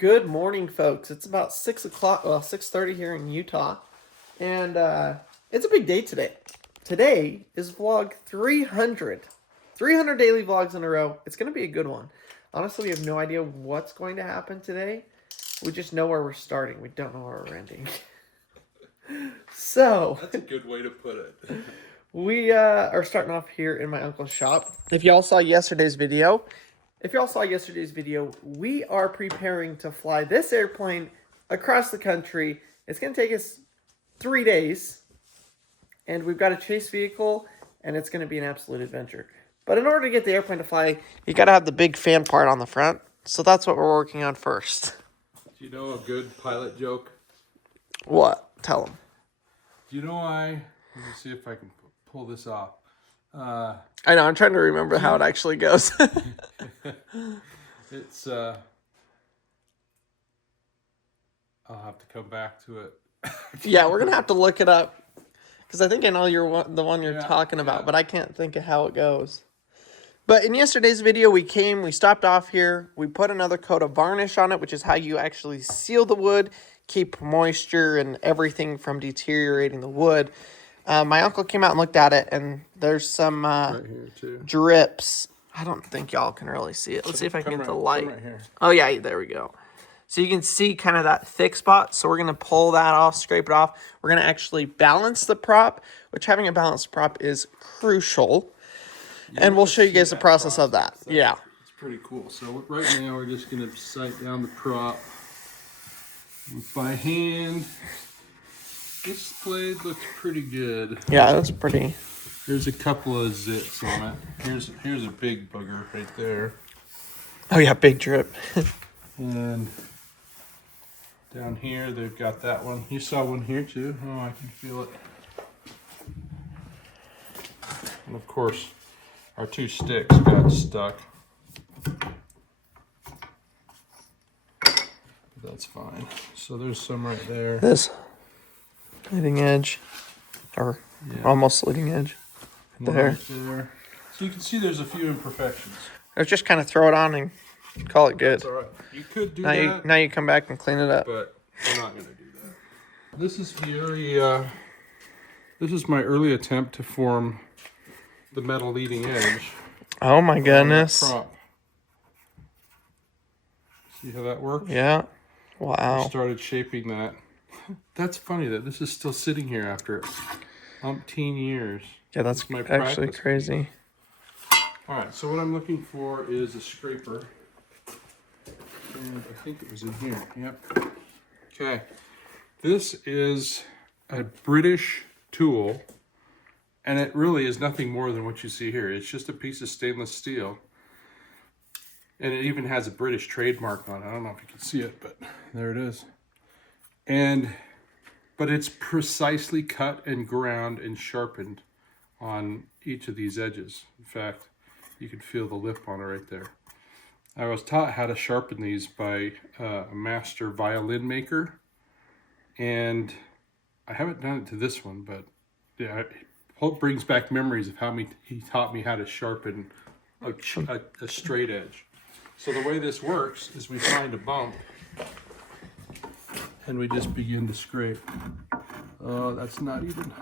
Good morning, folks. It's about 6 o'clock, well, 6:30 here in Utah. And it's a big day today. Today is vlog 300. 300 daily vlogs in a row. It's going to be a good one. Honestly, we have no idea what's going to happen today. We just know where we're starting. We don't know where we're ending. So, that's a good way to put it. We are starting off here in my uncle's shop. If y'all saw yesterday's video, we are preparing to fly this airplane across the country. It's going to take us 3 days, and we've got a chase vehicle, and it's going to be an absolute adventure. But in order to get the airplane to fly, you got to have the big fan part on the front. So that's what we're working on first. Do you know a good pilot joke? What? Tell them. Do you know why? Let me see if I can pull this off. I know, I'm trying to remember how it actually goes. It's, I'll have to come back to it. Yeah, we're going to have to look it up. Because I think I know the one you're talking about, but I can't think of how it goes. But in yesterday's video, we stopped off here. We put another coat of varnish on it, which is how you actually seal the wood, keep moisture and everything from deteriorating the wood. My uncle came out and looked at it, and there's some right here too. drips. I don't think y'all can really see it. Let's see if I can get the light. Right here. Oh, yeah, there we go. So you can see kind of that thick spot. So we're going to pull that off, scrape it off. We're going to actually balance the prop, which having a balanced prop is crucial. And we'll show you guys the process of that. Yeah. It's pretty cool. So right now we're just going to sight down the prop by hand. This blade looks pretty good. Yeah, that's pretty. There's a couple of zips on it. Here's a big booger right there. Oh yeah, big drip. And down here they've got that one. You saw one here too. Oh, I can feel it. And of course, our two sticks got stuck. But that's fine. So there's some right there. This leading edge, or almost leading edge. There. Right there. So you can see there's a few imperfections. Or just kind of throw it on and call it good. That's all right. You could do now that. Now you come back and clean it up. But we're not going to do that. This is this is my early attempt to form the metal leading edge. Oh my goodness. Prop. See how that works? Yeah. Wow. I started shaping that. That's funny that this is still sitting here after umpteen years. Yeah, that's actually crazy. All right, so what I'm looking for is a scraper. And I think it was in here. Yep. Okay. This is a British tool, and it really is nothing more than what you see here. It's just a piece of stainless steel. And it even has a British trademark on it. I don't know if you can see it, but there it is. But it's precisely cut and ground and sharpened on each of these edges. In fact, you can feel the lip on it right there. I was taught how to sharpen these by a master violin maker, and I haven't done it to this one, but yeah, it brings back memories of how he taught me how to sharpen a straight edge. So the way this works is we find a bump and we just begin to scrape. Oh, that's not even.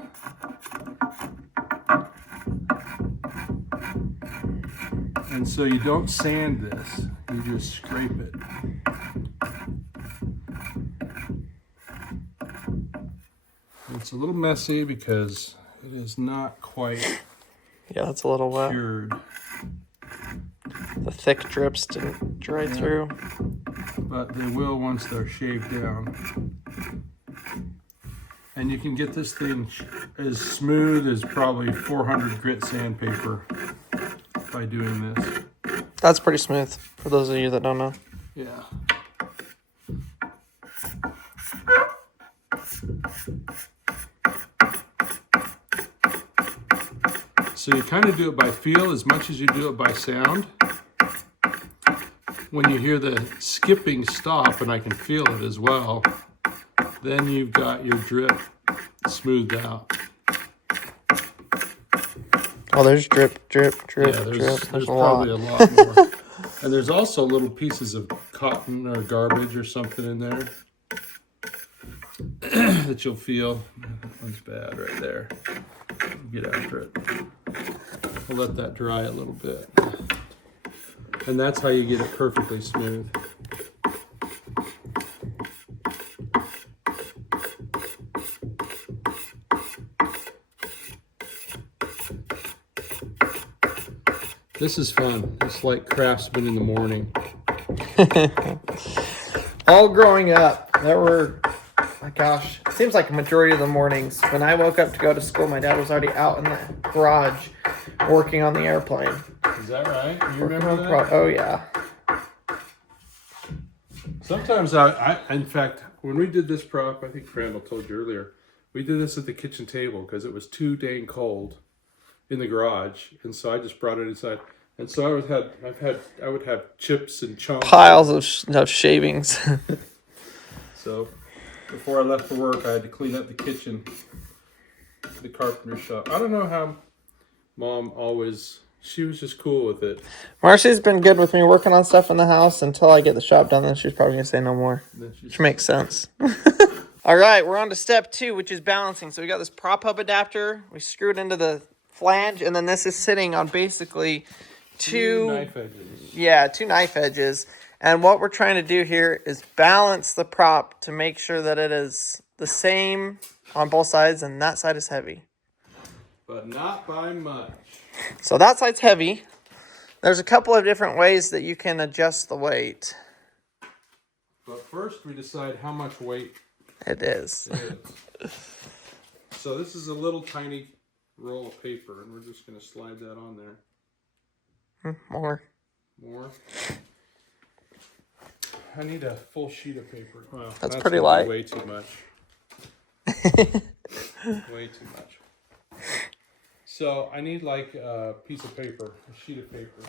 And so you don't sand this, you just scrape it. It's a little messy because it is not quite that's a little wet. cured. The thick drips didn't dry through. But they will once they're shaved down. And you can get this thing as smooth as probably 400 grit sandpaper by doing this. That's pretty smooth, for those of you that don't know. Yeah. So you kind of do it by feel as much as you do it by sound. When you hear the skipping stop, and I can feel it as well, then you've got your drip smoothed out. Oh, there's drip, drip, drip, Yeah, drip. there's a probably lot. a lot more. And there's also little pieces of cotton or garbage or something in there that you'll feel. That one's bad right there. Get after it. I'll let that dry a little bit. And that's how you get it perfectly smooth. This is fun. It's like Craftsman in the morning. All growing up, there were, my gosh, it seems like a majority of the mornings when I woke up to go to school, my dad was already out in the garage working on the airplane. Is that right? You remember that? Oh yeah. Sometimes I, in fact, when we did this prop, I think Crandall told you earlier, we did this at the kitchen table because it was too dang cold in the garage, and so I just brought it inside. And so I would have chips and chunks. Piles of shavings. So before I left for work, I had to clean up the kitchen, the carpenter shop. I don't know how Mom always, she was just cool with it. Marcy's been good with me working on stuff in the house until I get the shop done, then she's probably going to say no more. Which makes sense. All right, we're on to step 2, which is balancing. So we got this prop hub adapter. We screwed into the flange, and then this is sitting on basically two knife edges. Yeah, 2 knife edges. And what we're trying to do here is balance the prop to make sure that it is the same on both sides, and that side is heavy. But not by much. So that side's heavy. There's a couple of different ways that you can adjust the weight. But first we decide how much weight it is. So this is a little tiny roll of paper, and we're just going to slide that on there. More. I need a full sheet of paper. Well, that's pretty light. Way too much. Way too much. So I need like a piece of paper, a sheet of paper.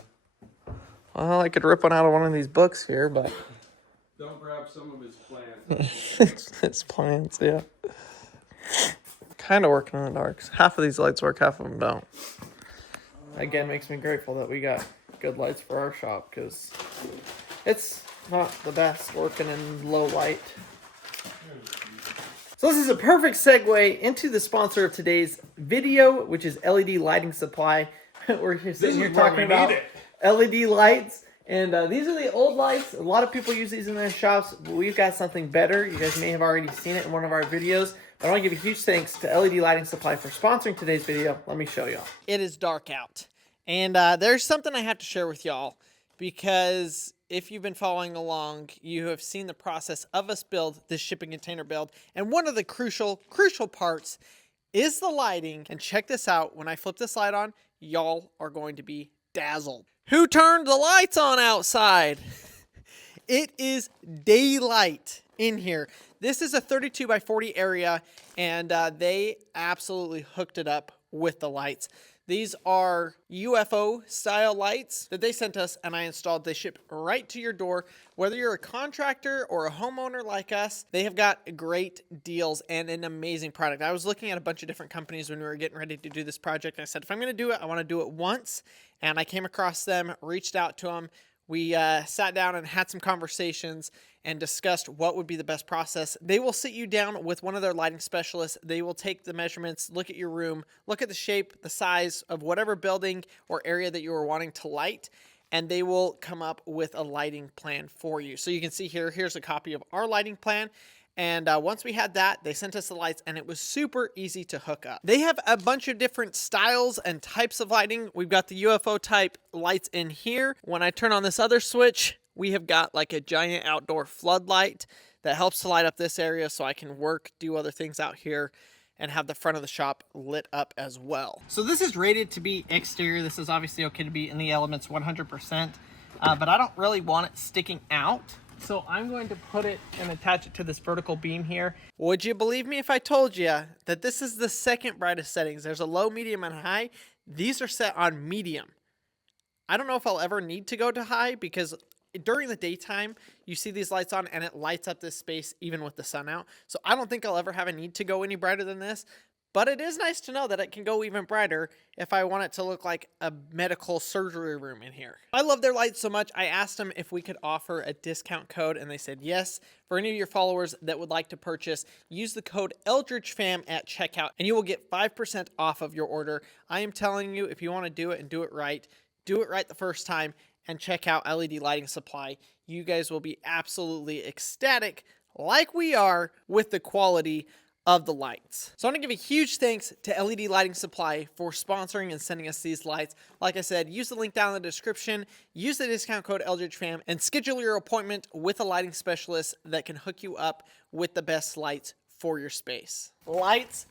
Well, I could rip one out of one of these books here, but... Don't grab some of his plants. His plants, yeah. Kind of working in the dark. Half of these lights work, half of them don't. Again, makes me grateful that we got good lights for our shop, because it's not the best working in low light. So this is a perfect segue into the sponsor of today's video, which is LED Lighting Supply. We're sitting here talking about LED lights. And these are the old lights. A lot of people use these in their shops, but we've got something better. You guys may have already seen it in one of our videos. But I want to give a huge thanks to LED Lighting Supply for sponsoring today's video. Let me show y'all. It is dark out. And there's something I have to share with y'all. Because if you've been following along, you have seen the process of us build this shipping container build. And one of the crucial parts is the lighting. And check this out. When I flip this light on, y'all are going to be dazzled. Who turned the lights on outside? It is daylight in here. This is a 32 by 40 area, and they absolutely hooked it up with the lights. These are UFO style lights that they sent us, and I installed. They ship right to your door. Whether you're a contractor or a homeowner like us, they have got great deals and an amazing product. I was looking at a bunch of different companies when we were getting ready to do this project. And I said, if I'm going to do it, I want to do it once. And I came across them, reached out to them. We sat down and had some conversations and discussed what would be the best process. They will sit you down with one of their lighting specialists. They will take the measurements, look at your room, look at the shape, the size of whatever building or area that you are wanting to light, and they will come up with a lighting plan for you. So you can see here, here's a copy of our lighting plan. And once we had that, they sent us the lights, and it was super easy to hook up. They have a bunch of different styles and types of lighting. We've got the UFO type lights in here. When I turn on this other switch, we have got like a giant outdoor floodlight that helps to light up this area so I can work, do other things out here, and have the front of the shop lit up as well. So this is rated to be exterior. This is obviously okay to be in the elements 100%, but I don't really want it sticking out. So I'm going to put it and attach it to this vertical beam here. Would you believe me if I told you that this is the second brightest settings? There's a low, medium, and high. These are set on medium. I don't know if I'll ever need to go to high because during the daytime, you see these lights on and it lights up this space even with the sun out. So I don't think I'll ever have a need to go any brighter than this. But it is nice to know that it can go even brighter if I want it to look like a medical surgery room in here. I love their lights so much, I asked them if we could offer a discount code, and they said yes. For any of your followers that would like to purchase, use the code EldredgeFam at checkout, and you will get 5% off of your order. I am telling you, if you want to do it and do it right the first time, and check out LED Lighting Supply. You guys will be absolutely ecstatic, like we are, with the quality of the lights. So I want to give a huge thanks to LED Lighting Supply for sponsoring and sending us these lights. Like I said, use the link down in the description, use the discount code EldredgeFam, and schedule your appointment with a lighting specialist that can hook you up with the best lights for your space. Lights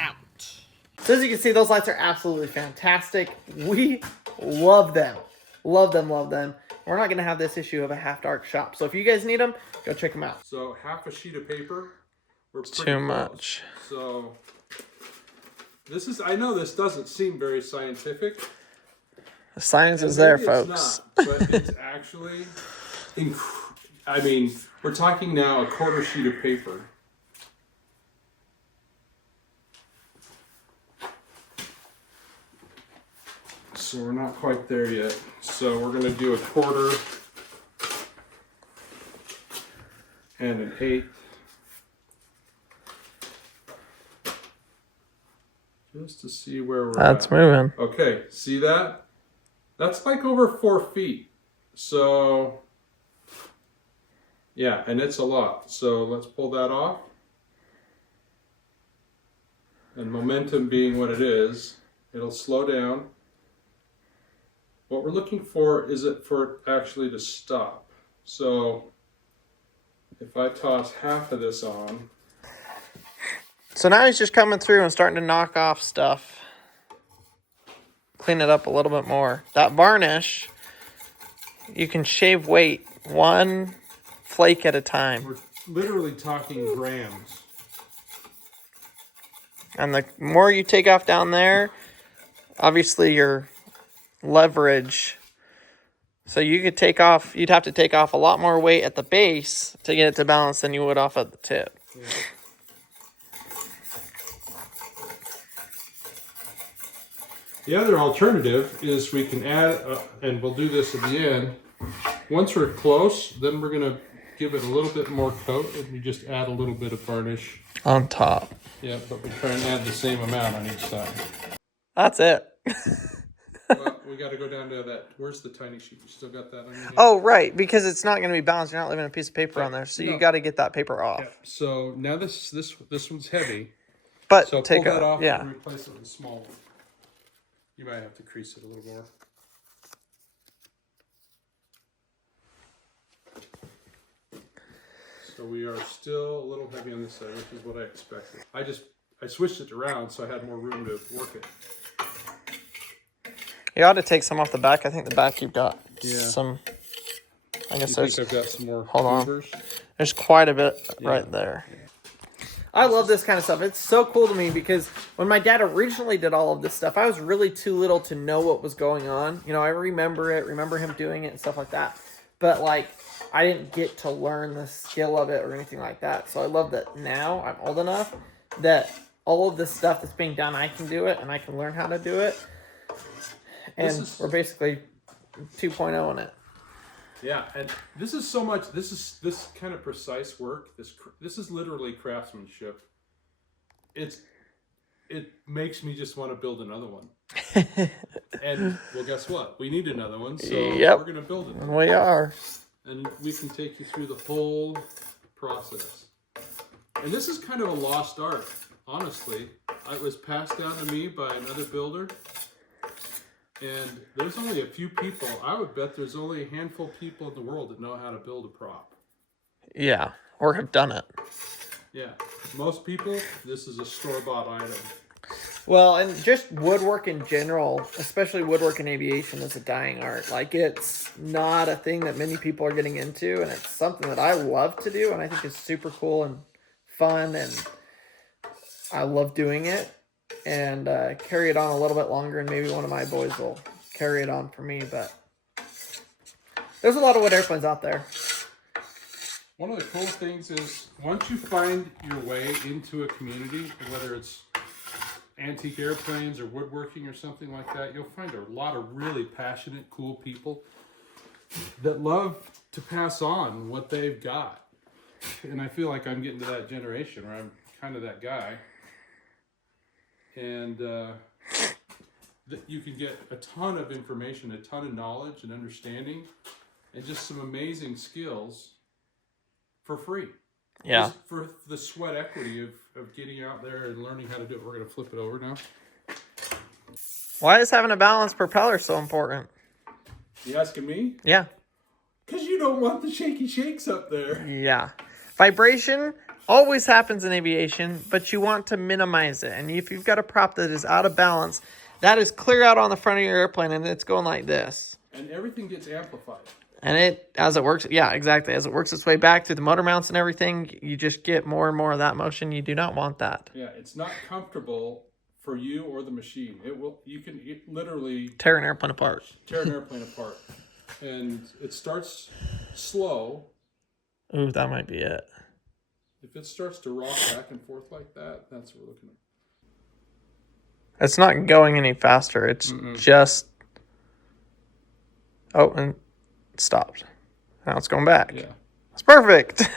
out. So as you can see, those lights are absolutely fantastic. We love them. Love them, love them. We're not going to have this issue of a half-dark shop. So if you guys need them, go check them out. So half a sheet of paper. We're pretty Too close. much. So this is, I know this doesn't seem very scientific. The science And is there, maybe folks. It's not, but it's actually, I mean, we're talking now a quarter sheet of paper. So we're not quite there yet. So we're going to do a quarter and an eighth. Just to see where we're That's at. moving. Okay, see that? That's like over 4 feet. So, yeah, and it's a lot. So let's pull that off. And momentum being what it is, it'll slow down. What we're looking for is it for it actually to stop. So if I toss half of this on. So now he's just coming through and starting to knock off stuff. Clean it up a little bit more. That varnish, you can shave weight one flake at a time. We're literally talking grams. And the more you take off down there, obviously your leverage. So you could take off, you'd have to take off a lot more weight at the base to get it to balance than you would off at the tip. Yeah. The other alternative is we can add, and we'll do this at the end. Once we're close, then we're going to give it a little bit more coat, and we just add a little bit of varnish. On top. Yeah, but we try and add the same amount on each side. That's it. Well, we got to go down to that. Where's the tiny sheet? You still got that on your hand? Oh, right, because it's not going to be balanced. You're not leaving a piece of paper on there, so No. you got to get that paper off. Yeah. So now this one's heavy. But So take pull that it off yeah. and replace it with a small one. You might have to crease it a little more. So we are still a little heavy on this side, which is what I expected. I switched it around so I had more room to work it. You ought to take some off the back. I think the back you've got Yeah. some. I guess You there's. think I've got some more Hold on. hoovers? There's quite a bit right there. I love this kind of stuff. It's so cool to me because when my dad originally did all of this stuff, I was really too little to know what was going on. You know, I remember him doing it and stuff like that. But, like, I didn't get to learn the skill of it or anything like that. So I love that now I'm old enough that all of this stuff that's being done, I can do it and I can learn how to do it. And we're basically 2.0 in it. Yeah, and this is so much. This kind of precise work. This is literally craftsmanship. It makes me just want to build another one. And well, guess what? We need another one, so Yep. we're gonna build it. We are. And we can take you through the whole process. And this is kind of a lost art, honestly. It was passed down to me by another builder. And there's only a few people. I would bet there's only a handful of people in the world that know how to build a prop. Yeah, or have done it. Yeah, most people, this is a store-bought item. Well, and just woodwork in general, especially woodwork in aviation, is a dying art. Like, it's not a thing that many people are getting into, and it's something that I love to do, and I think is super cool and fun, and I love doing it. And carry it on a little bit longer, and maybe one of my boys will carry it on for me, but there's a lot of wood airplanes out there. One of the cool things is once you find your way into a community, whether it's antique airplanes or woodworking or something like that, you'll find a lot of really passionate, cool people that love to pass on what they've got. And I feel like I'm getting to that generation where I'm kind of that guy. And you can get a ton of information, a ton of knowledge and understanding, and just some amazing skills for free. Yeah. Just for the sweat equity of getting out there and learning how to do it. We're going to flip it over now. Why is having a balanced propeller so important? You asking me? Yeah. Because you don't want the shaky shakes up there. Yeah. Vibration always happens in aviation, but you want to minimize it. And if you've got a prop that is out of balance, that is clear out on the front of your airplane, and it's going like this. And everything gets amplified. And it, as it works, yeah, exactly. As it works its way back through the motor mounts and everything, you just get more and more of that motion. You do not want that. Yeah, it's not comfortable for you or the machine. You can literally tear an airplane apart. And it starts slow. Ooh, that might be it. If it starts to rock back and forth like that, that's what we're looking at. It's not going any faster. It's just... Oh, and it stopped. Now it's going back. Yeah. It's perfect.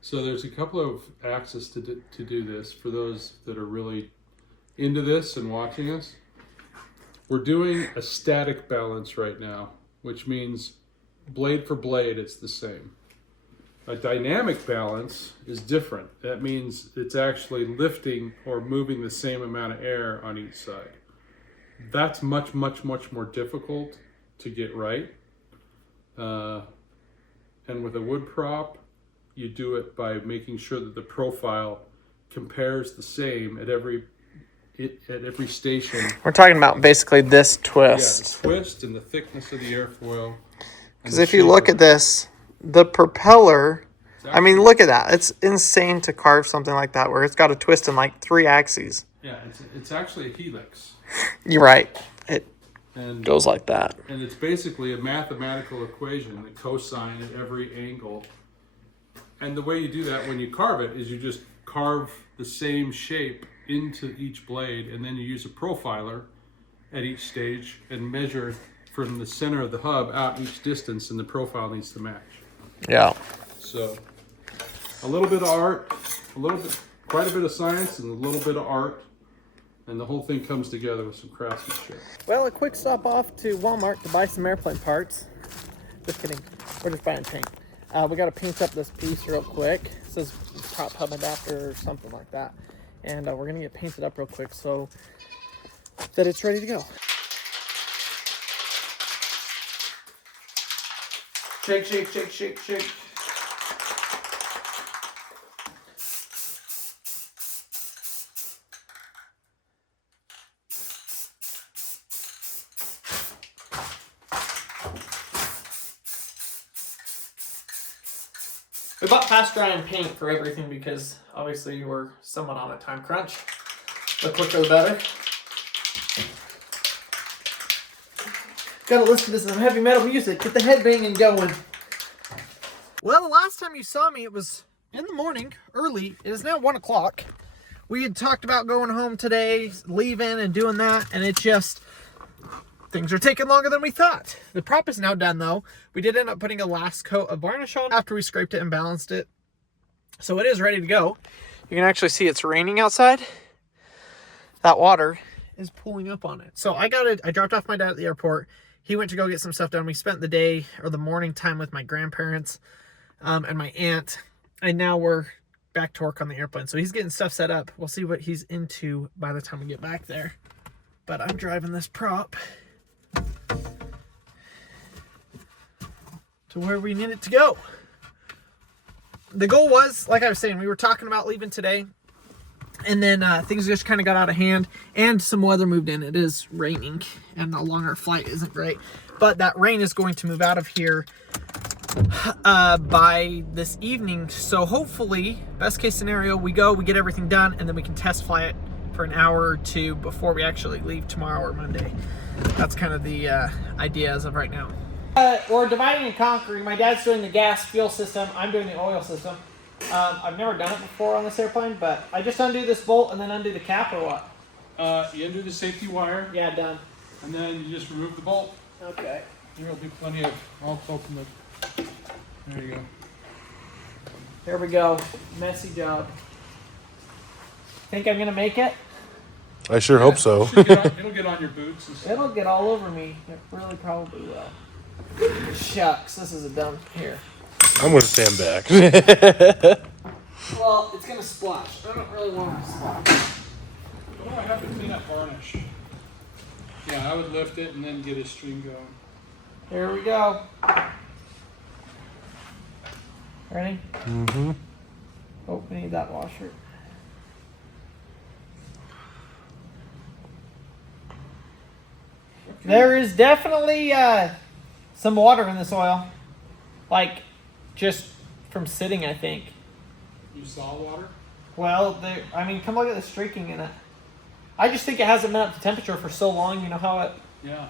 So there's a couple of axes to do this for those that are really into this and watching us. We're doing a static balance right now, which means blade for blade, it's the same. A dynamic balance is different. That means it's actually lifting or moving the same amount of air on each side. That's much, much, much more difficult to get right. And with a wood prop, you do it by making sure that the profile compares the same at every station. We're talking about basically this twist. Yeah, the twist and the thickness of the airfoil. Because if you look at this, the propeller, I mean, look at that. It's insane to carve something like that where it's got a twist in like 3 axes. Yeah, it's actually a helix. You're right. It and goes like that. And it's basically a mathematical equation, the cosine at every angle. And the way you do that when you carve it is you just carve the same shape into each blade, and then you use a profiler at each stage and measure from the center of the hub out each distance, and the profile needs to match. Yeah. So a little bit of art, quite a bit of science, and a little bit of art, and the whole thing comes together with some craftsmanship. Well, a quick stop off to Walmart to buy some airplane parts. Just kidding. We're just buying paint. We got to paint up this piece real quick. It says top hub adapter or something like that. And we're going to get painted up real quick so that it's ready to go. Shake, shake, shake, shake, shake. We bought fast drying paint for everything because obviously we're somewhat on a time crunch. The quicker the better. Gotta listen to some heavy metal music. Get the headbanging going. Well, the last time you saw me, it was in the morning, early. It is now 1 o'clock. We had talked about going home today, leaving and doing that, and it just... things are taking longer than we thought. The prop is now done though. We did end up putting a last coat of varnish on after we scraped it and balanced it. So it is ready to go. You can actually see it's raining outside. That water is pulling up on it. So I dropped off my dad at the airport. He went to go get some stuff done. We spent the day or the morning time with my grandparents and my aunt. And now we're back to work on the airplane. So he's getting stuff set up. We'll see what he's into by the time we get back there. But I'm driving this prop to where we need it to go. The goal was, like I was saying, we were talking about leaving today, and then things just kind of got out of hand, and some weather moved in. It is raining, and the longer flight isn't great, but that rain is going to move out of here by this evening. So hopefully, best case scenario, we get everything done, and then we can test fly it for an hour or two before we actually leave tomorrow or Monday. That's kind of the idea as of right now. We're dividing and conquering. My dad's doing the gas fuel system. I'm doing the oil system. I've never done it before on this airplane, but I just undo this bolt and then undo the cap or what? You undo the safety wire. Yeah, done. And then you just remove the bolt. Okay. There will be plenty of. I'll open the. There you go. There we go. Messy job. Think I'm gonna make it? I sure hope so. It'll get on your boots. And stuff. It'll get all over me. It really probably will. Shucks, this is a dumb here. I'm gonna stand back. Well, it's gonna splash. I don't really want it to splash. Oh, I have to clean up varnish. Yeah, I would lift it and then get a string going. Here we go. Ready? Mm-hmm. Oh, we need that washer. There is definitely some water in this oil. Like, just from sitting, I think. You saw water? Well, I mean, come look at the streaking in it. I just think it hasn't been up to temperature for so long. You know how it... Yeah,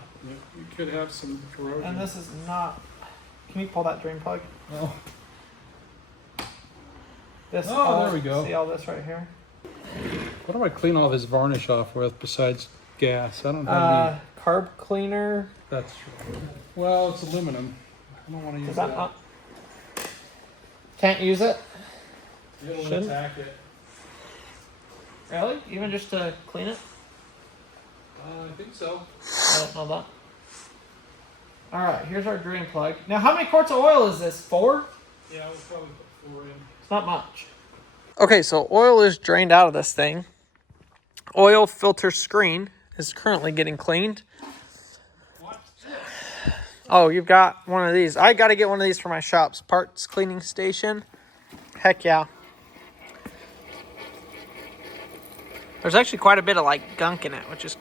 you could have some corrosion. And this is not... Can you pull that drain plug? Oh. This There we go. See all this right here? What do I clean all this varnish off with besides gas? I don't have any. Carb cleaner. That's true. Well, it's aluminum. I don't want to use Does that. that not... Can't use it? It'll Shouldn't? attack it. Really? Even just to clean it? I think so. I don't know that. Alright, here's our drain plug. Now, how many quarts of oil is this? 4? Yeah, we'll probably put 4 in. It's not much. Okay, so oil is drained out of this thing. Oil filter screen is currently getting cleaned. What? Oh, you've got one of these. I got to get one of these for my shop's parts cleaning station. Heck yeah. There's actually quite a bit of like gunk in it, which is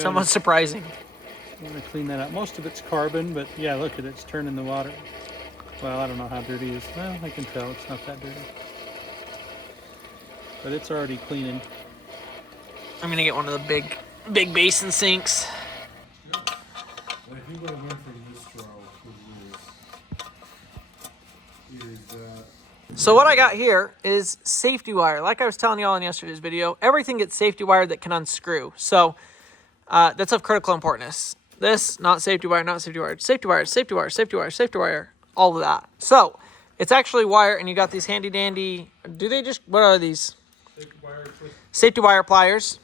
somewhat surprising. I'm going to clean that up. Most of it's carbon, but yeah, look at it. It's turning the water. Well, I don't know how dirty it is. Well, I can tell it's not that dirty. But it's already cleaning. I'm going to get one of the big basin sinks. Well, if you would have went for Listro, So what I got here is safety wire. Like I was telling you all in yesterday's video, everything gets safety wire that can unscrew. So that's of critical importance. This, not safety wire, not safety wire. Safety wire, safety wire, safety wire, safety wire. All of that. So it's actually wire, and you got these handy dandy. What are these? Safety wire pliers.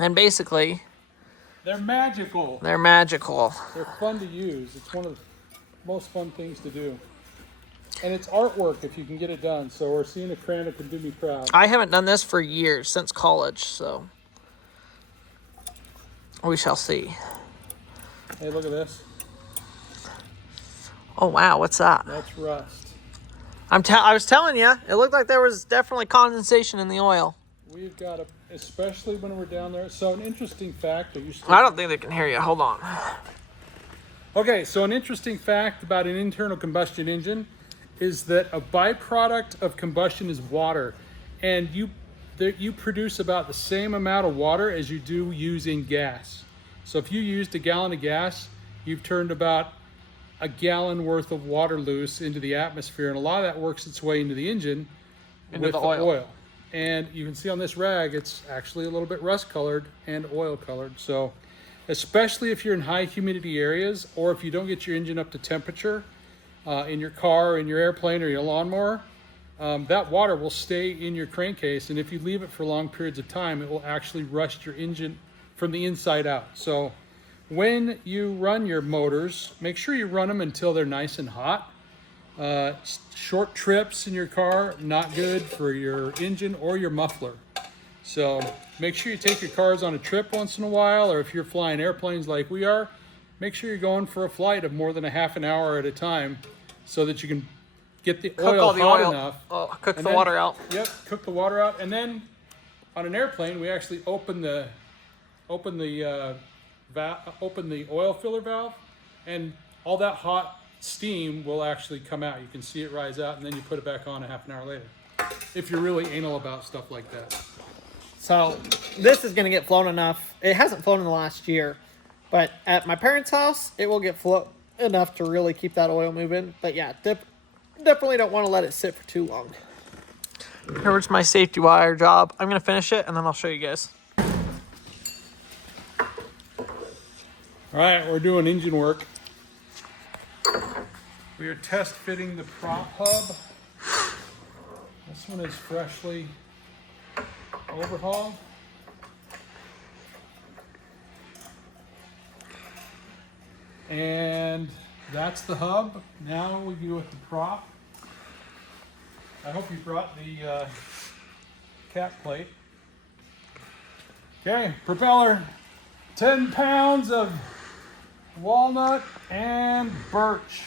And basically, They're magical. they're magical. They're fun to use. It's one of the most fun things to do. And it's artwork if you can get it done. So we're seeing a crayon that can do me proud. I haven't done this for years, since college, so we shall see. Hey, look at this. Oh wow, what's that? That's rust. I was telling you, it looked like there was definitely condensation in the oil. We've got especially when we're down there. So an interesting fact. I don't think they can hear you. Hold on. Okay, so an interesting fact about an internal combustion engine is that a byproduct of combustion is water, and you produce about the same amount of water as you do using gas. So if you used a gallon of gas, you've turned about a gallon worth of water loose into the atmosphere, and a lot of that works its way into the engine Into with the the oil. oil. And you can see on this rag, it's actually a little bit rust colored and oil colored. So especially if you're in high humidity areas, or if you don't get your engine up to temperature in your car, in your airplane, or your lawnmower, that water will stay in your crankcase. And if you leave it for long periods of time, it will actually rust your engine from the inside out. So when you run your motors, make sure you run them until they're nice and hot. Short trips in your car, not good for your engine or your muffler. So make sure you take your cars on a trip once in a while, or if you're flying airplanes like we are, make sure you're going for a flight of more than a half an hour at a time so that you can get the oil hot enough. Oh, cook And the then- water out. Yep, cook the water out. And then on an airplane, we actually open the oil filler valve, and all that hot steam will actually come out. You can see it rise out, and then you put it back on a half an hour later. If you're really anal about stuff like that. So this is going to get flown enough. It hasn't flown in the last year, but at my parents' house, it will get flown enough to really keep that oil moving. But yeah, definitely don't want to let it sit for too long. Here's my safety wire job. I'm gonna finish it and then I'll show you guys. All right, we're doing engine work. We are test fitting the prop hub. This one is freshly overhauled. And that's the hub. Now we go with the prop. I hope you brought the cap plate. Okay, propeller. 10 pounds of walnut and birch.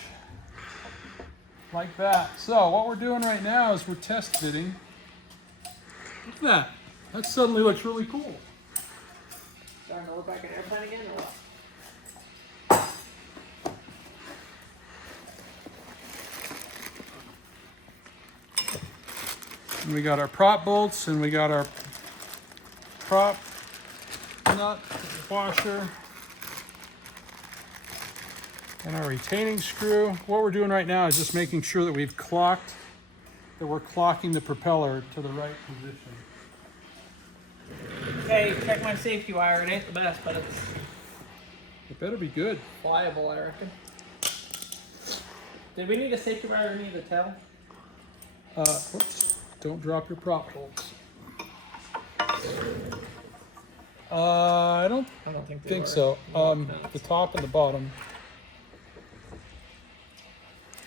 Like that. So what we're doing right now is we're test fitting. Look at that. That suddenly looks really cool. Starting to look like an airplane again or what? And we got our prop bolts and we got our prop nut washer and our retaining screw. What we're doing right now is just making sure that we're clocking the propeller to the right position. Hey, check my safety wire. It ain't the best, but it's It better be good. pliable, I reckon. Did we need a safety wire or need a tail? Whoops. Don't drop your prop bolts. I don't I don't think they think were. so. The top and the bottom.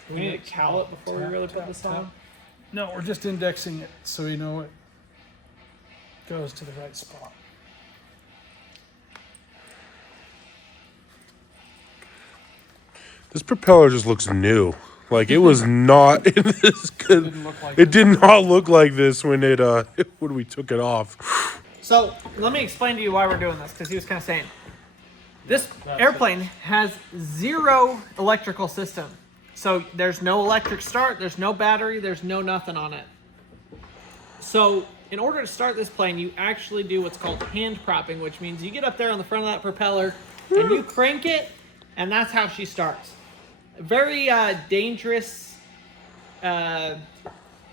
Do we need to cowl it before we really put this on? No, we're just indexing it so we know it goes to the right spot. This propeller just looks new. Like it was not in this good. Didn't look like It did not look like this when it when we took it off. So let me explain to you why we're doing this, because he was kind of saying this airplane has 0 electrical system. So there's no electric start, there's no battery, there's no nothing on it. So in order to start this plane, you actually do what's called hand propping, which means you get up there on the front of that propeller and you crank it, and that's how she starts. Very dangerous. It's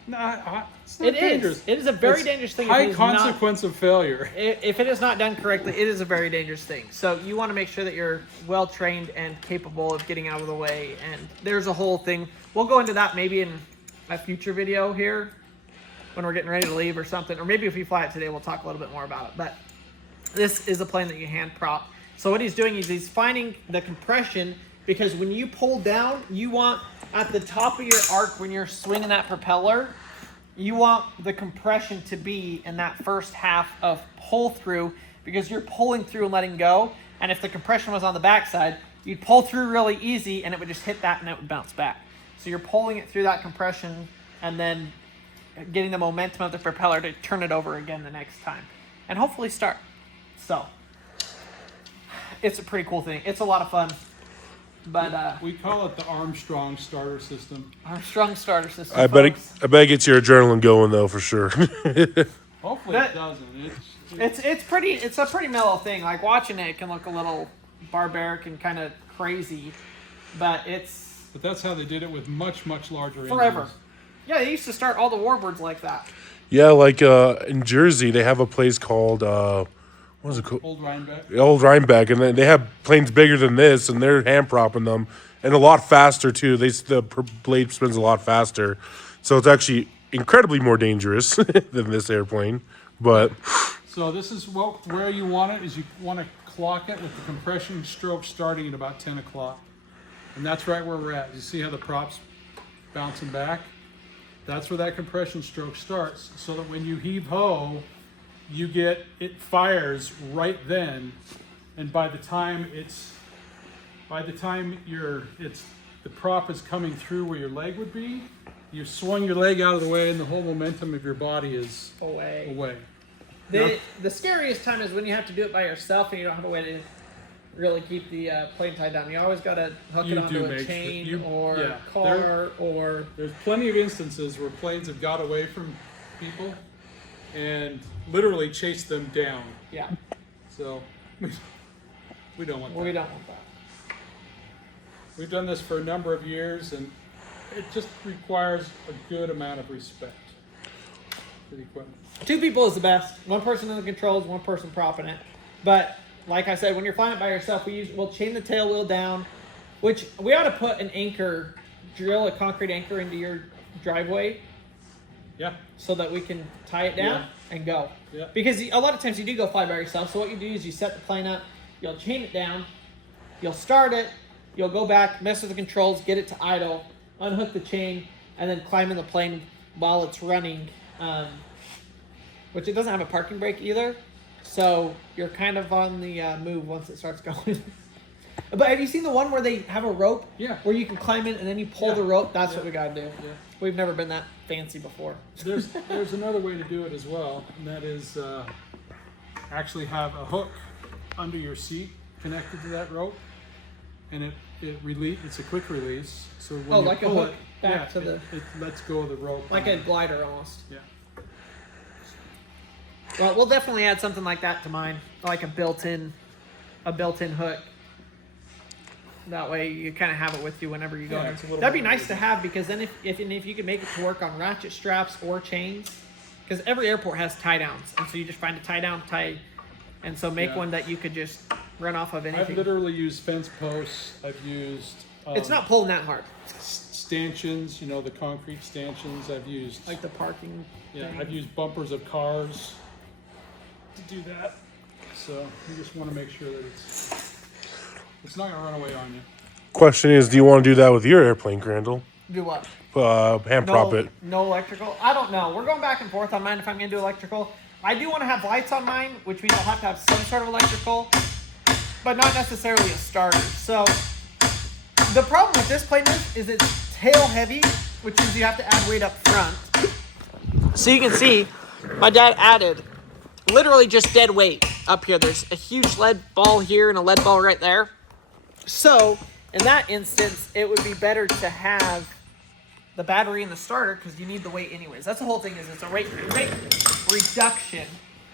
not It dangerous. is. It is a very It's dangerous thing. if High it is not- consequence of failure. If it is not done correctly, it is a very dangerous thing. So you want to make sure that you're well trained and capable of getting out of the way. And there's a whole thing. We'll go into that maybe in a future video here when we're getting ready to leave or something. Or maybe if we fly it today, we'll talk a little bit more about it. But this is a plane that you hand prop. So what he's doing is he's finding the compression, because when you pull down, you want at the top of your arc when you're swinging that propeller, you want the compression to be in that first half of pull through, because you're pulling through and letting go. And if the compression was on the backside, you'd pull through really easy and it would just hit that and it would bounce back. So you're pulling it through that compression and then getting the momentum of the propeller to turn it over again the next time and hopefully start. So it's a pretty cool thing. It's a lot of fun. But We call it the Armstrong starter system. Armstrong starter system. I bet folks. it gets your adrenaline going though for sure. Hopefully That- it doesn't. It's a pretty mellow thing. Like watching it can look a little barbaric and kind of crazy, but it's But that's how they did it with much, much larger forever. engines. Yeah, they used to start all the warbirds like that. Yeah, like in Jersey they have a place called what is it called? Old Rhinebeck. Old Rhinebeck, and they have planes bigger than this, and they're hand propping them, and a lot faster too. The blade spins a lot faster, so it's actually incredibly more dangerous than this airplane. But So this is where you want it, is you want to clock it with the compression stroke starting at about 10 o'clock. And that's right where we're at. You see how the prop's bouncing back? That's where that compression stroke starts, so that when you heave ho, it fires right then, and by the time the prop is coming through where your leg would be, you swung your leg out of the way and the whole momentum of your body is away. The scariest time is when you have to do it by yourself and you don't have a way to really keep the plane tied down. You always got to hook it onto a chain or car or... There's plenty of instances where planes have got away from people and literally chased them down. Yeah, So we don't want that. we don't want that. We've done this for a number of years, and it just requires a good amount of respect. pretty quick. 2 people is the best. 1 person in the controls, 1 person propping it. But like I said, when you're flying it by yourself, we'll chain the tail wheel down, which we ought to put an anchor, drill a concrete anchor into your driveway. Yeah. So that we can tie it down and go. Yeah. Because a lot of times you do go fly by yourself. So what you do is you set the plane up, you'll chain it down, you'll start it, you'll go back, mess with the controls, get it to idle, unhook the chain, and then climb in the plane while it's running. Which it doesn't have a parking brake either. So you're kind of on the move once it starts going. But have you seen the one where they have a rope? Yeah. Where you can climb in and then you pull the rope? That's what we got to do. Yeah. We've never been that fancy before. There's another way to do it as well, and that is actually have a hook under your seat connected to that rope, and it's a quick release. So when you like a pull hook it, back to it lets go of the rope. like a glider almost. Yeah. Well, we'll definitely add something like that to mine, like a built-in hook. That way you kind of have it with you whenever you go. Yeah, it's a little That'd be more nice to have, because then if you could make it to work on ratchet straps or chains, because every airport has tie downs, and so you just find a tie down, and so make one that you could just run off of anything. I've literally used fence posts. I've used. It's not pulling that hard. Stanchions, the concrete stanchions. I've used. Like the parking. Yeah, thing. I've used bumpers of cars to do that. So you just want to make sure that it's not gonna run away on you. Question is, do you want to do that with your airplane, Crandall? Do what? Hand prop it. No electrical? I don't know. We're going back and forth on mine if I'm going to do electrical. I do want to have lights on mine, which means I'll have to have some sort of electrical, but not necessarily a starter. So the problem with this plane is it's tail heavy, which means you have to add weight up front. So you can see my dad added literally just dead weight up here. There's a huge lead ball here and a lead ball right there. So in that instance, it would be better to have the battery in the starter because you need the weight anyways. That's the whole thing, is it's a weight reduction.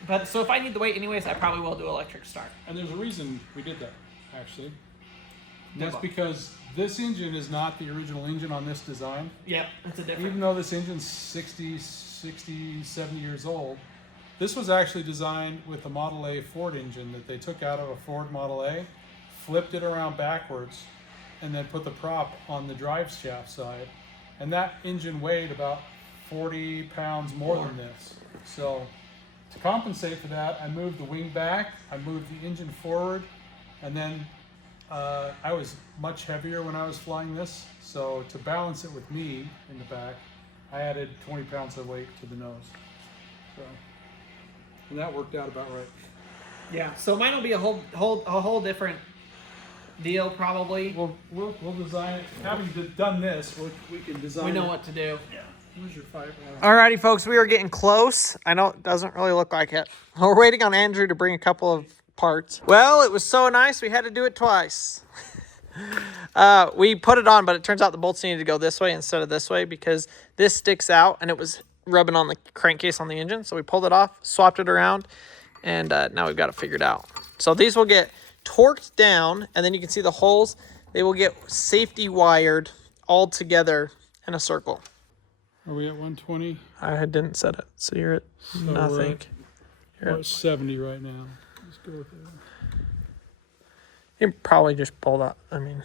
But so if I need the weight anyways, I probably will do electric start. And there's a reason we did that, actually. That's because this engine is not the original engine on this design. Yep, it's a different. Even though this engine's 60, 70 years old, this was actually designed with a Model A Ford engine that they took out of a Ford Model A, flipped it around backwards, and then put the prop on the drive shaft side. And that engine weighed about 40 pounds more than this. So to compensate for that, I moved the wing back, I moved the engine forward, and then I was much heavier when I was flying this. So to balance it with me in the back, I added 20 pounds of weight to the nose. So, and that worked out about right. Yeah, so mine will be a whole different deal probably. We'll design it. Having done this, we can design. We know it. what to do. Yeah. Where's your fiber? Alrighty, folks, we are getting close. I know it doesn't really look like it. We're waiting on Andrew to bring a couple of parts. Well, it was so nice, we had to do it twice. We put it on, but it turns out the bolts needed to go this way instead of this way because this sticks out and it was rubbing on the crankcase on the engine. So we pulled it off, swapped it around, and now we've got it figured out. So these will get torqued down, and then you can see the holes. They will get safety wired all together in a circle. Are we at 120? I didn't set it, so you're at nothing. We're at 70 right now. Let's go with that. You can probably just pull that. I mean,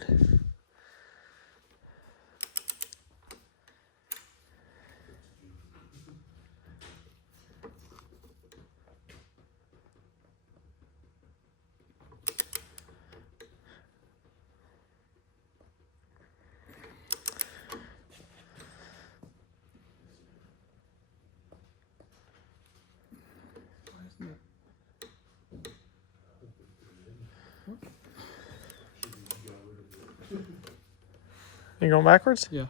you going backwards? Yeah.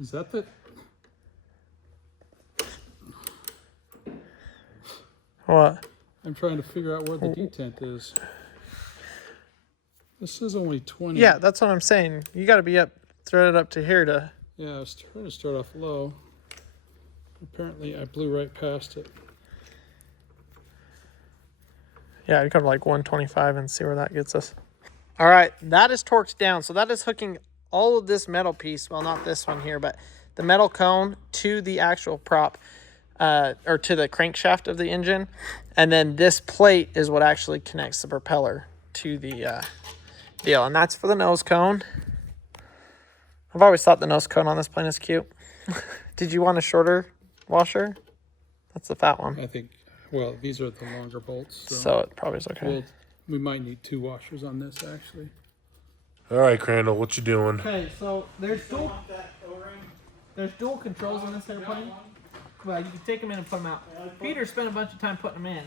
Is that the? What? I'm trying to figure out where the detent is. This is only 20. Yeah, that's what I'm saying. You got to be up, threaded up to here to. Yeah, I was trying to start off low. Apparently, I blew right past it. Yeah, you come to like 125 and see where that gets us. All right, that is torqued down. So that is hooking all of this metal piece. Well, not this one here, but the metal cone to the actual prop, or to the crankshaft of the engine. And then this plate is what actually connects the propeller to the deal. And that's for the nose cone. I've always thought the nose cone on this plane is cute. Did you want a shorter washer? That's the fat one. I think, well, these are the longer bolts. So it probably is okay. We might need 2 washers on this, actually. All right, Crandall, what you doing? Okay, so there's dual controls on this airplane. Well, you can take them in and put them out. Peter spent a bunch of time putting them in,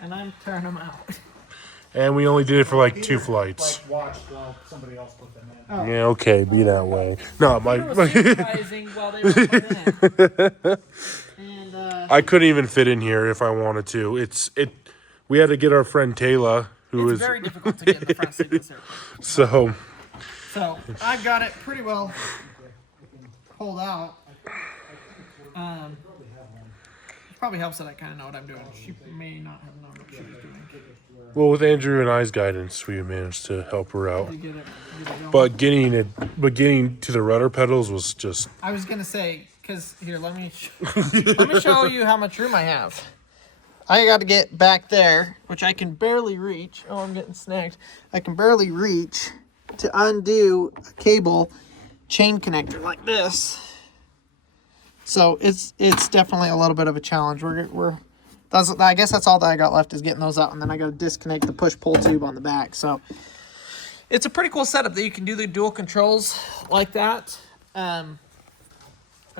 and I'm tearing them out. And we only did it for like 2 flights. Like watched while somebody else put them in. Oh. Yeah, okay, be that way. No, Peter was supervising while they were putting in. And I couldn't even fit in here if I wanted to. We had to get our friend Taylor, who it's is very difficult to get in the front seat of this airplane. so I got it pretty well pulled out. It probably helps that I kind of know what I'm doing. She may not have known what she was doing. well, with Andrew and I's guidance, we managed to help her out. To get it going. But getting to the rudder pedals was just I was gonna say, cause here, let me show you how much room I have. I got to get back there, which I can barely reach. Oh, I'm getting snagged. I can barely reach to undo a cable chain connector like this. So it's definitely a little bit of a challenge. I guess that's all that I got left is getting those out, and then I got to disconnect the push-pull tube on the back. So it's a pretty cool setup that you can do the dual controls like that. And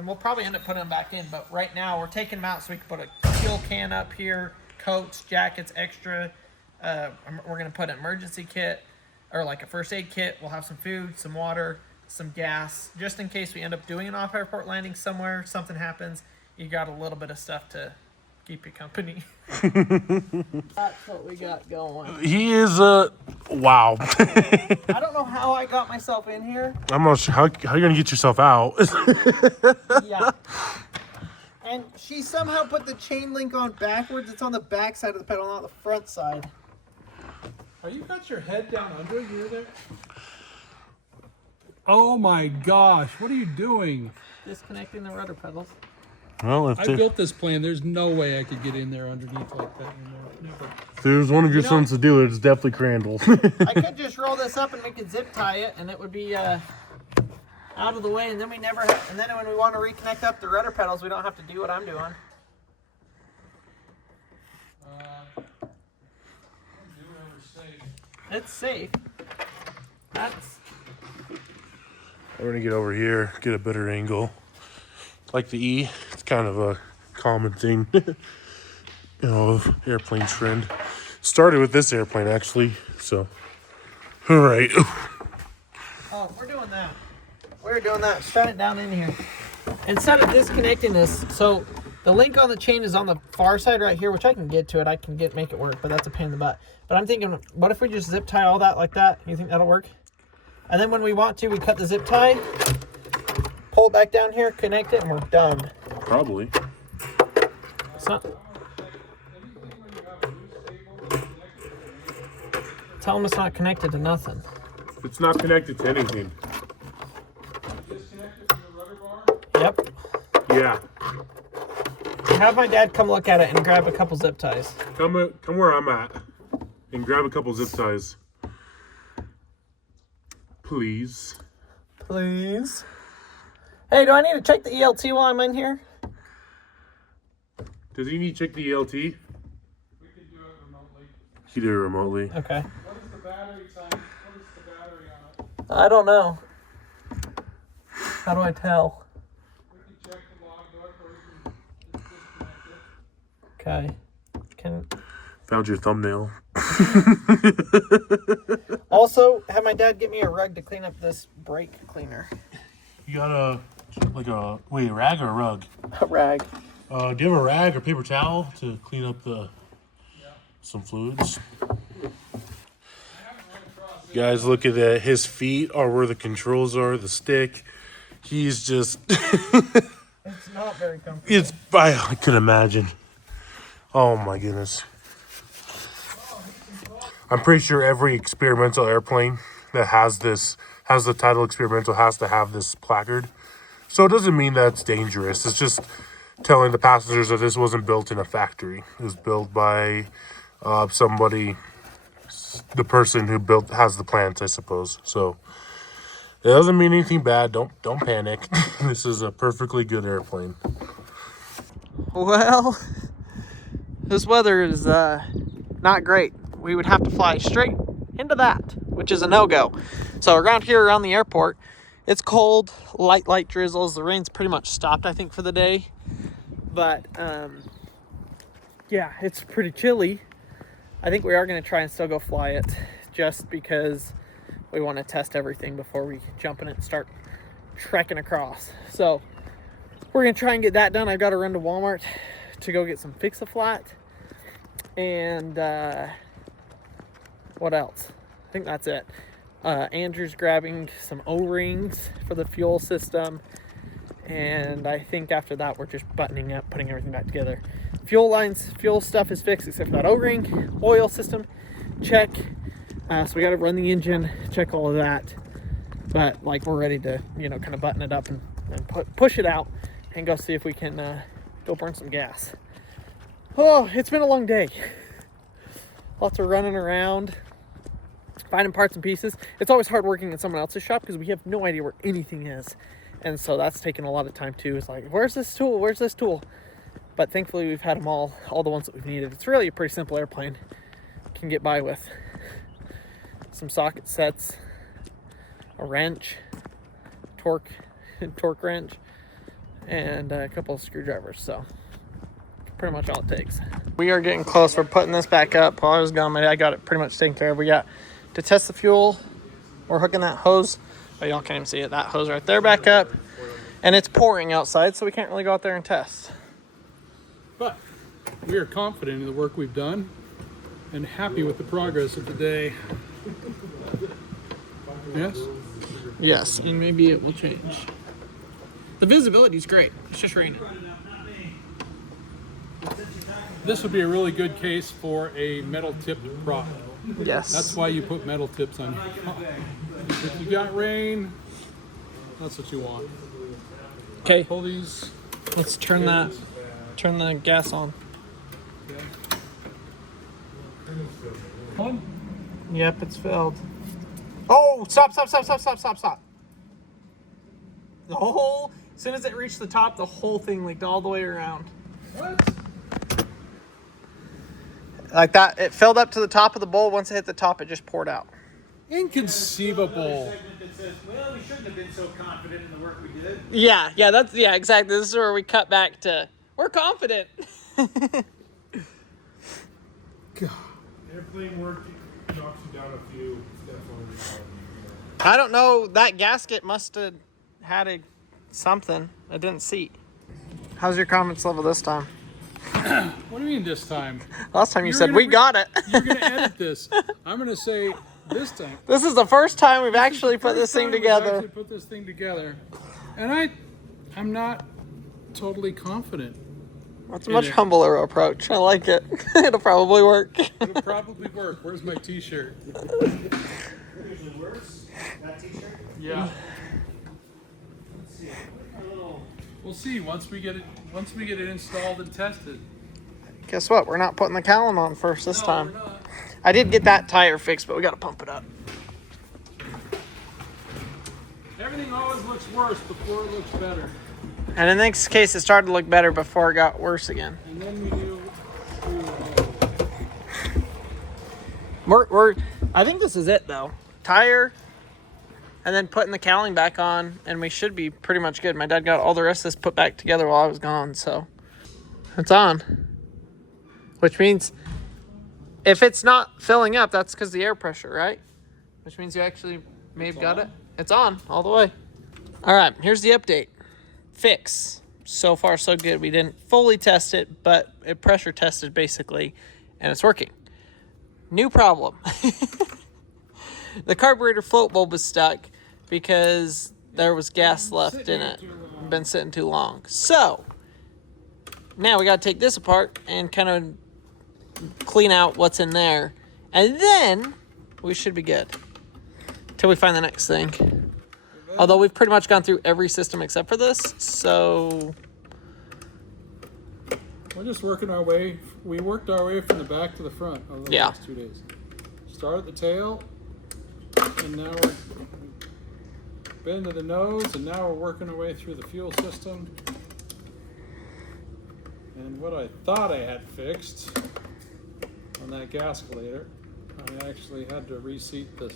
we'll probably end up putting them back in, but right now we're taking them out so we can put a fuel can up here, coats, jackets, extra. We're going to put an emergency kit or like a first aid kit. We'll have some food, some water, some gas, just in case we end up doing an off-airport landing somewhere, something happens. You got a little bit of stuff to keep you company. That's what we got going. he is wow. I don't know how I got myself in here. I'm not sure how you're gonna get yourself out. Yeah. And she somehow put the chain link on backwards. It's on the back side of the pedal, not the front side. Oh, you got your head down under you there? Oh my gosh, what are you doing? Disconnecting the rudder pedals. Well, I built this plane. There's no way I could get in there underneath like that anymore. Never. if there's one of your sons to do it, it's definitely Crandall. I could just roll this up and we could zip tie it, and it would be out of the way. And then and then when we want to reconnect up the rudder pedals, we don't have to do what I'm doing. It's safe. We're gonna get over here, get a better angle. Like the E, it's kind of a common thing, of airplane trend. Started with this airplane actually, so. All right. Oh, we're doing that. We're doing that. Shut it down in here. Instead of disconnecting this, so the link on the chain is on the far side right here, which I can get to it. I can make it work, but that's a pain in the butt. But I'm thinking, what if we just zip tie all that like that? You think that'll work? And then when we want to, we cut the zip tie, pull it back down here, connect it, and we're done. Probably. It's not. Tell them it's not connected to nothing. It's not connected to anything. Yep. Yeah. Have my dad come look at it and grab a couple zip ties. Come where I'm at and grab a couple zip ties. Please. Please. Hey, do I need to check the ELT while I'm in here? Does he need to check the ELT? We could do it remotely. He did it remotely. Okay. What is the battery time? What is the battery on it? I don't know. How do I tell? We can check the logbook or you can just disconnect it. Okay. Found your thumbnail. Also, have my dad get me a rug to clean up this brake cleaner. You got a rag or a rug? A rag. Do you have a rag or paper towel to clean up some fluids? Guys, look at that. His feet are where the controls are, the stick. He's just... It's not very comfortable. I could imagine. Oh my goodness. I'm pretty sure every experimental airplane that has the title experimental has to have this placard So it doesn't mean that it's dangerous. It's just telling the passengers that this wasn't built in a factory. It was built by somebody, the person who has the plants, I suppose. So it doesn't mean anything bad. Don't panic. This is a perfectly good airplane. Well, this weather is not great. We would have to fly straight into that, which is a no-go. So around here, around the airport, it's cold, light drizzles. The rain's pretty much stopped, I think, for the day. But, yeah, it's pretty chilly. I think we are going to try and still go fly it, just because we want to test everything before we jump in it and start trekking across. So we're going to try and get that done. I've got to run to Walmart to go get some Fix-A-Flat. And what else? I think that's it. Andrew's grabbing some O-rings for the fuel system. And I think after that, we're just buttoning up, putting everything back together. Fuel stuff is fixed except for that O-ring. Oil system, check. So we got to run the engine, check all of that. But like, we're ready to, kind of button it up and push it out and go see if we can go burn some gas. Oh, it's been a long day. Lots of running around, finding parts and pieces. It's always hard working in someone else's shop because we have no idea where anything is. And so that's taken a lot of time too. It's like, where's this tool? Where's this tool? But thankfully we've had them all the ones that we've needed. It's really a pretty simple airplane. Can get by with some socket sets, a wrench, torque wrench, and a couple of screwdrivers. So pretty much all it takes. We are getting close. We're putting this back up. While I was gone, I got it pretty much taken care of. We got to test the fuel. We're hooking that hose. Oh, y'all can't even see it. That hose right there back up. And it's pouring outside, so we can't really go out there and test. But we are confident in the work we've done and happy with the progress of the day. Yes? Yes, and maybe it will change. The visibility is great. It's just raining. This would be a really good case for a metal tipped prop. Yes. That's why you put metal tips on your prop. If you got rain, that's what you want. Okay, Pull these. let's turn the gas on. Yep, it's filled. Oh, stop. The whole, as soon as it reached the top, the whole thing leaked all the way around. What? Like that, it filled up to the top of the bowl. Once it hit the top, it just poured out. Inconceivable. Well, we shouldn't have been so confident in the work we did. Yeah, exactly. This is where we cut back to, we're confident. God. Airplane work knocks you down a few steps on your I don't know, that gasket must have had something. It didn't seat. How's your confidence level this time? What do you mean this time? Last time you said, we got it. You're going to edit this. I'm going to say this time. This is the first time we've actually put this thing together. Put this thing together. And I'm not totally confident. That's a much humbler approach. I like it. It'll probably work. It'll probably work. Where's my t-shirt? Usually works. That t-shirt. Yeah. Let's see. We'll see once we get it installed and tested. Guess what? We're not putting the cowling on first this time. We're not. I did get that tire fixed, but we got to pump it up. Everything always looks worse before it looks better. And in this case, it started to look better before it got worse again. And then we do. I think this is it though. Tire, and then putting the cowling back on, and we should be pretty much good. My dad got all the rest of this put back together while I was gone, so it's on. Which means if it's not filling up, that's because the air pressure, right? Which means you actually may have got it. It's on all the way. All right, here's the update. Fix. So far, so good. We didn't fully test it, but it pressure tested basically, and it's working. New problem. The carburetor float bulb was stuck because there was gas left in it. Been sitting too long. So now we got to take this apart and kind of clean out what's in there, and then we should be good till we find the next thing. We've Although we've pretty much gone through every system except for this, so We're just working our way. We worked our way from the back to the front over the last 2 days. Start at the tail, and now we're been to the nose, and now we're working our way through the fuel system. And what I thought I had fixed on that gascolator, I actually had to reseat the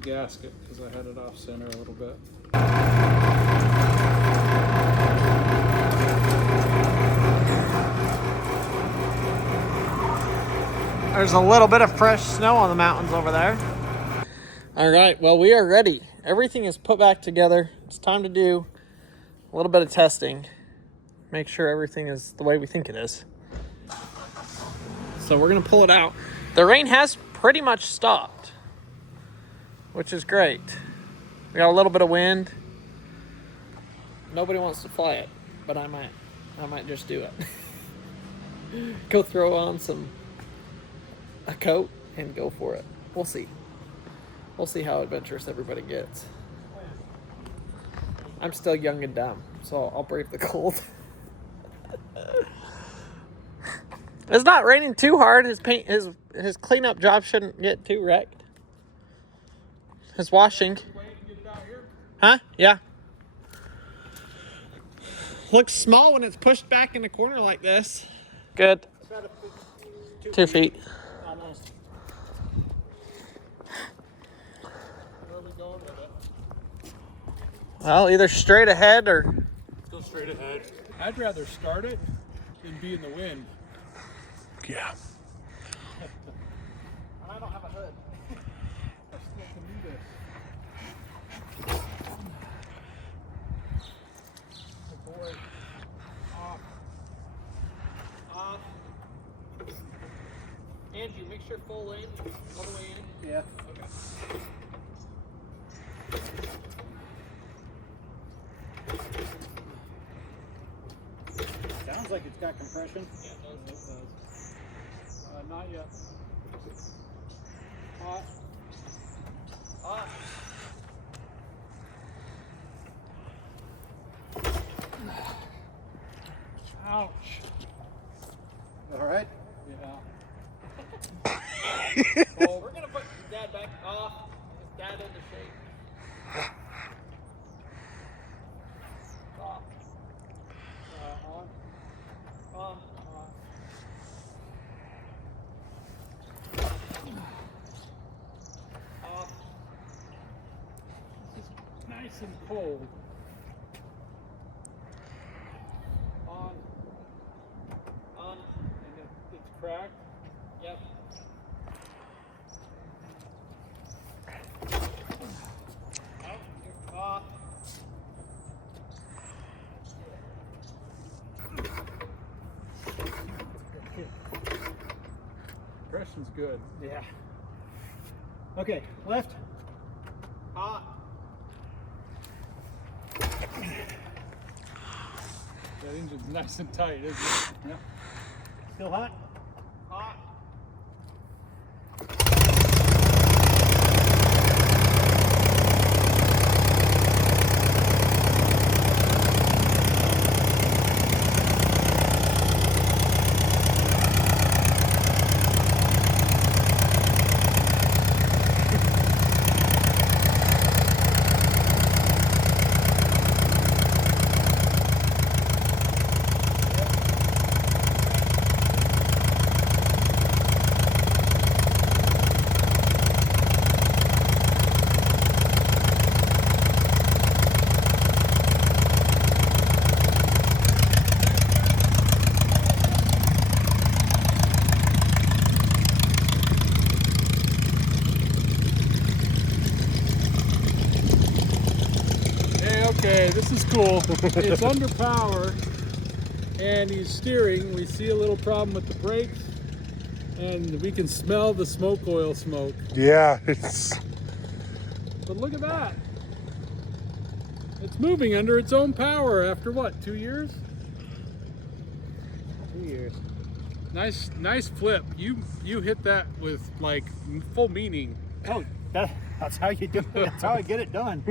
gasket because I had it off center a little bit. there's a little bit of fresh snow on the mountains over there. All right, well, we are ready. Everything is put back together. It's time to do a little bit of testing. Make sure everything is the way we think it is. So we're gonna pull it out. The rain has pretty much stopped, which is great. We got a little bit of wind. Nobody wants to fly it, but I might just do it. Go throw on a coat and go for it. We'll see. We'll see how adventurous everybody gets. I'm still young and dumb, so I'll brave the cold. It's not raining too hard. His cleanup job shouldn't get too wrecked. His washing. Huh? Yeah. Looks small when it's pushed back in the corner like this. Good. 2 feet. Almost. Where are we going with it? Well, either straight ahead or... Let's go straight ahead. I'd rather start it than be in the wind. Yeah. I don't have a hood. I still can do this. Oh boy. Off. Off. Andrew, make sure full in, all the way in. Yeah. Okay. Sounds like it's got compression. Yeah, it does. Not yet. Hot. Off. Ouch. All right. Yeah. Well, we're gonna put Dad back off. Is Dad into shape? Off. On. On. Off. Nice and cold. On. On. And it's cracked. Yep. Out. Off. Compression's good. Yeah. Okay, left. Hot. That engine's nice and tight, isn't it? Yeah. Still hot? Hot. Okay, this is cool. It's under power and he's steering. We see a little problem with the brakes and we can smell the smoke oil smoke. Yeah, it's But look at that. It's moving under its own power after what, 2 years? 2 years. Nice flip. You hit that with like full meaning. Oh, that's how you do it. That's how I get it done.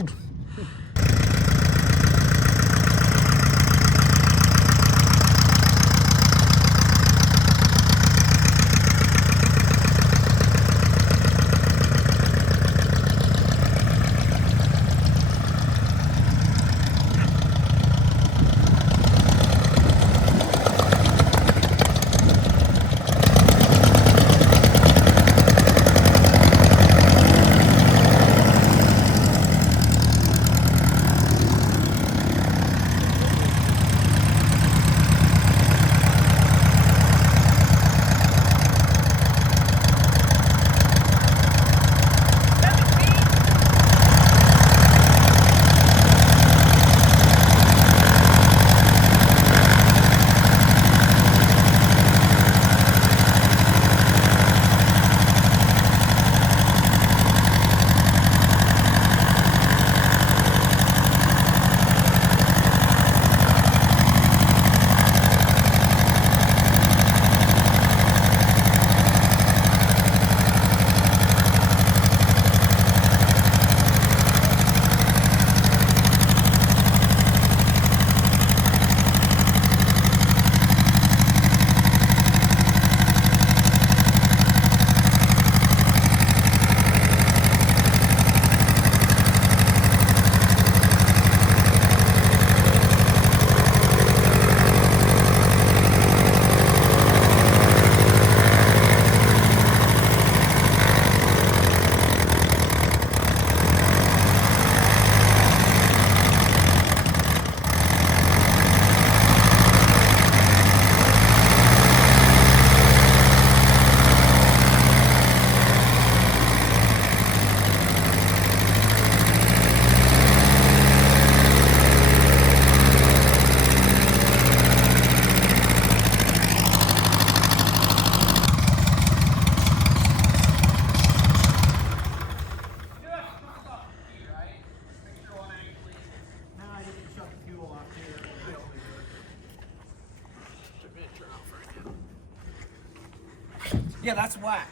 Yeah, that's whack.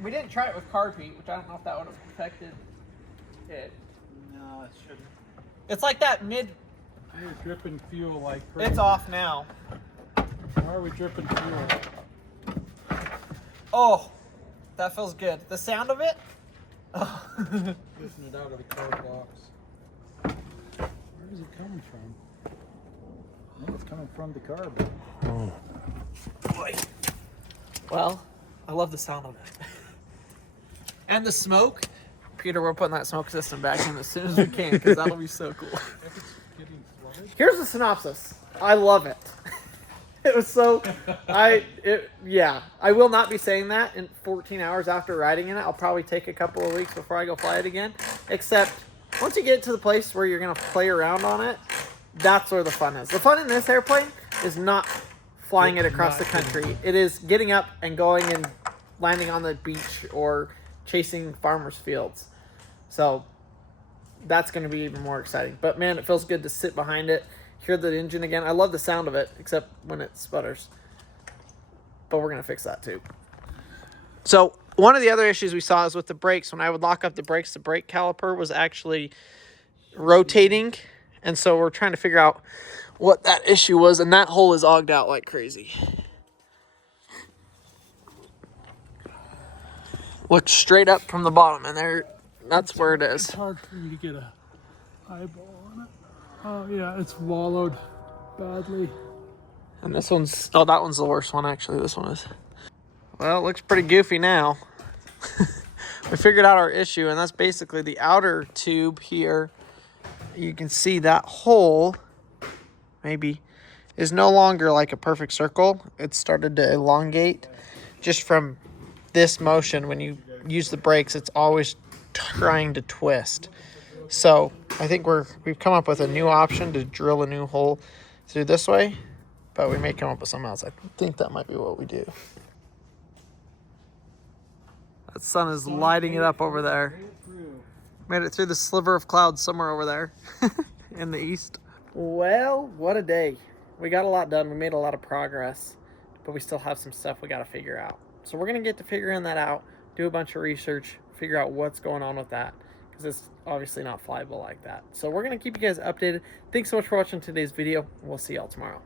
We didn't try it with carb heat, which I don't know if that would have affected it. No, it shouldn't. It's like that mid. You're dripping fuel like crazy. It's off now. Why are we dripping fuel? Oh, that feels good. The sound of it. Oh. Lifting it out of the carb box. Where is it coming from? I think it's coming from the carb. Oh. Boy. Well, I love the sound of it. And the smoke. Peter, we're putting that smoke system back in as soon as we can because that'll be so cool. If it's getting flooded. Here's the synopsis. I love it. It was so, yeah. I will not be saying that in 14 hours after riding in it. I'll probably take a couple of weeks before I go fly it again. Except, once you get to the place where you're going to play around on it, that's where the fun is. The fun in this airplane is not flying it across the country. It is getting up and going and landing on the beach or chasing farmers' fields. So, that's going to be even more exciting. But man, it feels good to sit behind it. Hear the engine again. I love the sound of it, except when it sputters. But we're going to fix that too. So one of the other issues we saw is with the brakes. When I would lock up the brakes, the brake caliper was actually rotating. And so we're trying to figure out what that issue was. And that hole is ogged out like crazy. Look straight up from the bottom. And there, that's where it is. It's hard for me to get a eyeball on it. Oh yeah, it's wallowed badly. And this one's, oh, that one's the worst one actually. This one is. Well, it looks pretty goofy now. We figured out our issue, and that's basically the outer tube here. You can see that hole, maybe, is no longer like a perfect circle. It's started to elongate just from this motion. When you use the brakes, it's always trying to twist. So I think we've come up with a new option to drill a new hole through this way, but we may come up with something else. I think that might be what we do. That sun is lighting it up over there. Made it through the sliver of clouds somewhere over there in the east. Well, what a day. We got a lot done. We made a lot of progress, but we still have some stuff we got to figure out. So we're going to get to figuring that out, do a bunch of research, figure out what's going on with that. because it's obviously not flyable like that. So we're going to keep you guys updated. Thanks so much for watching today's video. We'll see y'all tomorrow.